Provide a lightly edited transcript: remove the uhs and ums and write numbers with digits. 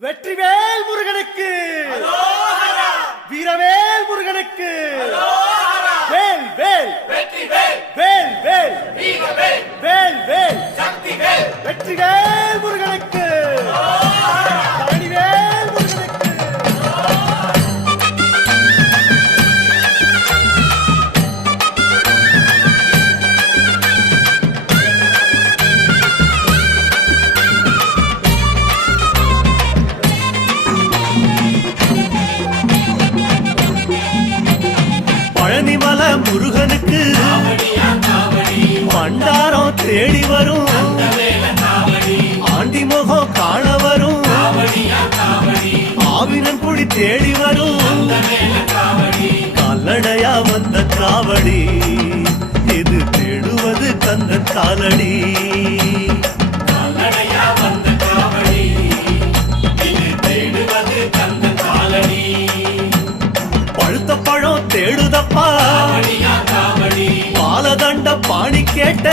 வெற்றிவேல் முருகனுக்கு வீரவேல் முருகனுக்கு வேல் வேல் வேல் வேல் வேல் வேல் வெற்றிவேல் முருகனுக்கு பழனிவேல் முருகனுக்கு பழனிமல முருகனுக்கு மண்டாரம் தேடி வரும் ஆண்டி முகம் காண வரும் ஆவினன் குடி தேடி வரும் கல்லடையா வந்த காவடி இது தேடுவது கந்தன் காலடி பழுத்த பழம் தேடுதப்பா பாலதண்ட பாணி கேட்ட